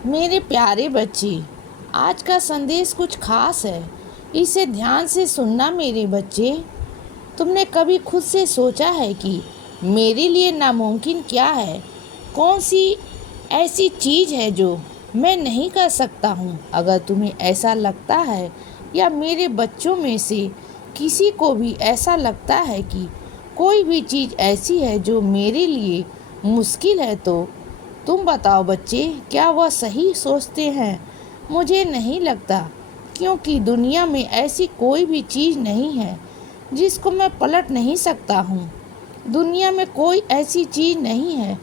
मेरे प्यारे बच्चे, आज का संदेश कुछ खास है। इसे ध्यान से सुनना मेरे बच्चे। तुमने कभी खुद से सोचा है कि मेरे लिए नामुमकिन क्या है? कौन सी ऐसी चीज़ है जो मैं नहीं कर सकता हूँ? अगर तुम्हें ऐसा लगता है या मेरे बच्चों में से किसी को भी ऐसा लगता है कि कोई भी चीज़ ऐसी है जो मेरे लिए मुश्किल है, तो तुम बताओ बच्चे, क्या वह सही सोचते हैं? मुझे नहीं लगता, क्योंकि दुनिया में ऐसी कोई भी चीज़ नहीं है जिसको मैं पलट नहीं सकता हूँ। दुनिया में कोई ऐसी चीज़ नहीं है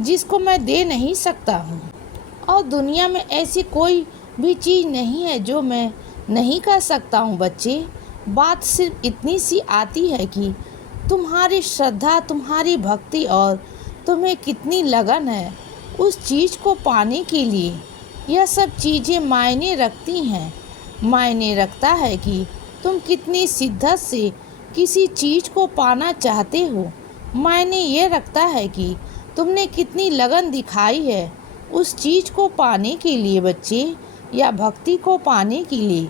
जिसको मैं दे नहीं सकता हूँ, और दुनिया में ऐसी कोई भी चीज़ नहीं है जो मैं नहीं कर सकता हूँ। बच्चे, बात सिर्फ इतनी सी आती है कि तुम्हारी श्रद्धा, तुम्हारी भक्ति और तुम्हें कितनी लगन है उस चीज़ को पाने के लिए। यह सब चीज़ें मायने रखती हैं। मायने रखता है कि तुम कितनी शिद्दत से किसी चीज़ को पाना चाहते हो। मायने ये रखता है कि तुमने कितनी लगन दिखाई है उस चीज़ को पाने के लिए बच्चे, या भक्ति को पाने के लिए,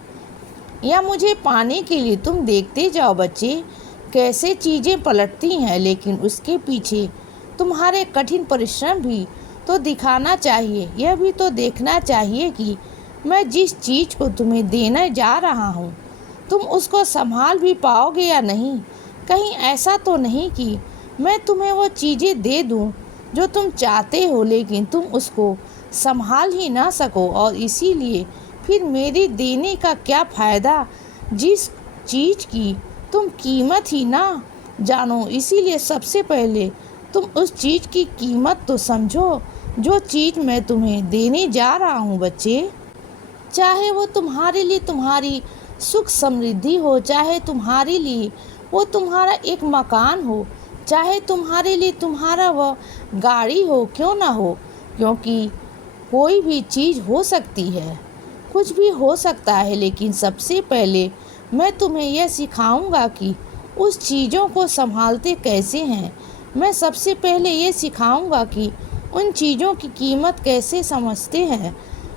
या मुझे पाने के लिए। तुम देखते जाओ बच्चे, कैसे चीज़ें पलटती हैं, लेकिन उसके पीछे तुम्हारे कठिन परिश्रम भी तो दिखाना चाहिए। यह भी तो देखना चाहिए कि मैं जिस चीज़ को तुम्हें देने जा रहा हूँ, तुम उसको संभाल भी पाओगे या नहीं। कहीं ऐसा तो नहीं कि मैं तुम्हें वो चीज़ें दे दूँ जो तुम चाहते हो, लेकिन तुम उसको संभाल ही ना सको, और इसीलिए फिर मेरे देने का क्या फ़ायदा जिस चीज़ की तुम कीमत ही ना जानो। इसीलिए सबसे पहले तुम उस चीज़ की कीमत तो समझो जो चीज़ मैं तुम्हें देने जा रहा हूँ बच्चे। चाहे वो तुम्हारे लिए तुम्हारी सुख समृद्धि हो, चाहे तुम्हारे लिए वो तुम्हारा एक मकान हो, चाहे तुम्हारे लिए तुम्हारा वह गाड़ी हो, क्यों ना हो, क्योंकि कोई भी चीज़ हो सकती है, कुछ भी हो सकता है। लेकिन सबसे पहले मैं तुम्हें यह सिखाऊंगा कि उस चीज़ों को संभालते कैसे हैं। मैं सबसे पहले ये सिखाऊंगा कि उन चीज़ों की कीमत कैसे समझते हैं,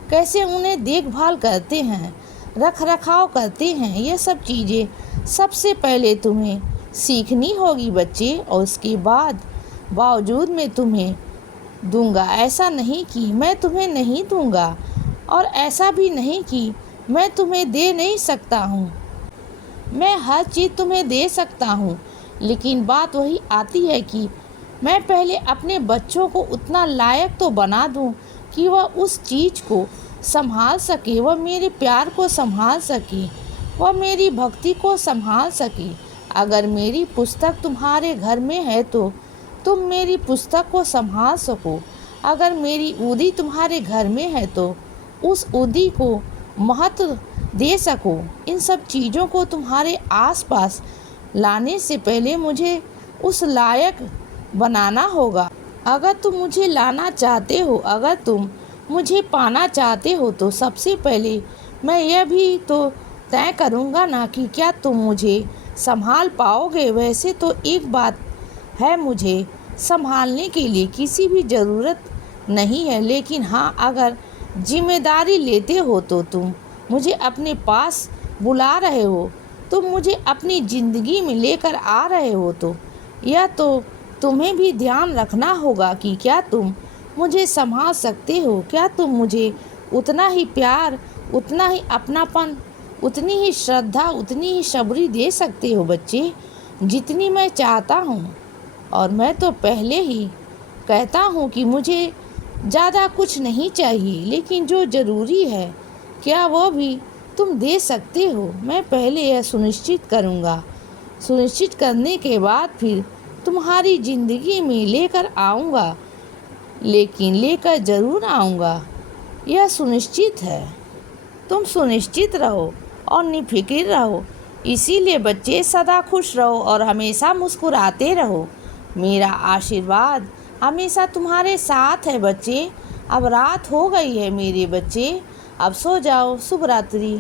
कैसे उन्हें देखभाल करते हैं, रख रखाव करते हैं। ये सब चीज़ें सबसे पहले तुम्हें सीखनी होगी बच्चे, और उसके बाद बावजूद मैं तुम्हें दूंगा। ऐसा नहीं कि मैं तुम्हें नहीं दूंगा, और ऐसा भी नहीं कि मैं तुम्हें दे नहीं सकता हूँ। मैं हर चीज़ तुम्हें दे सकता हूँ, लेकिन बात वही आती है कि मैं पहले अपने बच्चों को उतना लायक तो बना दूँ कि वह उस चीज़ को संभाल सके, वह मेरे प्यार को संभाल सके, वह मेरी भक्ति को संभाल सके। अगर मेरी पुस्तक तुम्हारे घर में है तो तुम मेरी पुस्तक को संभाल सको। अगर मेरी उदी तुम्हारे घर में है तो उस उदी को महत्व दे सको। इन सब चीज़ों को तुम्हारे आसपास लाने से पहले मुझे उस लायक बनाना होगा। अगर तुम मुझे लाना चाहते हो, अगर तुम मुझे पाना चाहते हो, तो सबसे पहले मैं यह भी तो तय करूँगा ना कि क्या तुम मुझे संभाल पाओगे। वैसे तो एक बात है, मुझे संभालने के लिए किसी भी ज़रूरत नहीं है, लेकिन हाँ, अगर जिम्मेदारी लेते हो तो तुम मुझे अपने पास बुला रहे हो, तुम मुझे अपनी ज़िंदगी में लेकर आ रहे हो, तो यह तो तुम्हें भी ध्यान रखना होगा कि क्या तुम मुझे संभाल सकते हो। क्या तुम मुझे उतना ही प्यार, उतना ही अपनापन, उतनी ही श्रद्धा, उतनी ही सब्री दे सकते हो बच्चे, जितनी मैं चाहता हूँ। और मैं तो पहले ही कहता हूँ कि मुझे ज़्यादा कुछ नहीं चाहिए, लेकिन जो ज़रूरी है क्या वो भी तुम दे सकते हो। मैं पहले यह सुनिश्चित करूँगा, सुनिश्चित करने के बाद फिर तुम्हारी ज़िंदगी में लेकर आऊँगा, लेकिन लेकर ज़रूर आऊँगा, यह सुनिश्चित है। तुम सुनिश्चित रहो और निफिक्र रहो। इसीलिए बच्चे, सदा खुश रहो और हमेशा मुस्कुराते रहो। मेरा आशीर्वाद हमेशा तुम्हारे साथ है बच्चे। अब रात हो गई है मेरे बच्चे, अब सो जाओ। शुभ रात्रि।